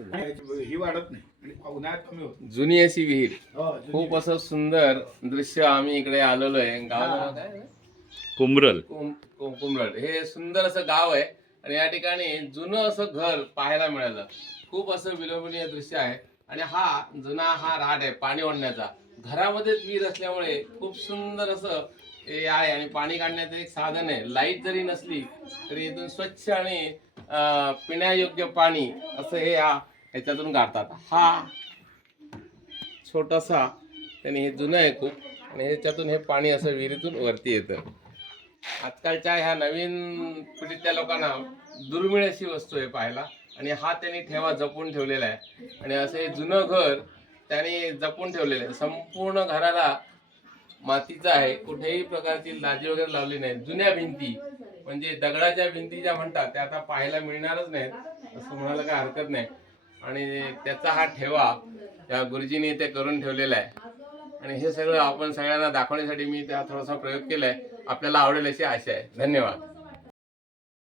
ही वाढत नाही. आणि उन्हाळ्यात कमी होत जुनी अशी विहीर. हो, खूप असं सुंदर दृश्य आम्ही इकडे आलेलो आहे. नाव काय आहे? कुंबरल कुम- कुम- कुंभरड हे सुंदर असं गाव आहे. आणि या ठिकाणी जुनं असं घर पाहायला मिळालं. खूप असं विलोभनीय दृश्य आहे. आणि हा जुना हा राट आहे पाणी ओढण्याचा. घरामध्येच विहीर असल्यामुळे खूप सुंदर असं हे आहे. आणि पाणी काढण्याचं एक साधन आहे. लाइट जरी नसली तरी इथून स्वच्छ आणि पिण्यायोग्य पाणी असं हे या ह्याच्यातून काढतात हा छोटासा त्याने हे जुनं आहे खूप आणि ह्याच्यातून हे पाणी असं विहिरीतून वरती येतं. आजकालच्या ह्या नवीन पिढीतल्या लोकांना दुर्मिळ अशी वस्तू आहे पाहायला आणि हा त्यांनी ठेवा जपून ठेवलेला आहे. आणि असं हे जुनं घर त्याने जपून ठेवलेलं आहे. संपूर्ण घराला मातीचं आहे. कुठेही प्रकारची लाजी वगैरे लावली नाही. जुन्या भिंती म्हणजे दगडाच्या भिंती ज्या म्हणतात त्या आता पाहायला मिळणारच नाहीत असं म्हणायला काय हरकत नाही. आणि त्याचा हा ठेवा या गुरुजींनी ते करून ठेवलेला आहे. आणि हे सगळं आपण सगळ्यांना दाखवण्यासाठी मी त्या थोडासा प्रयोग केलाय. आपल्याला आवडेल अशी आशा आहे. धन्यवाद.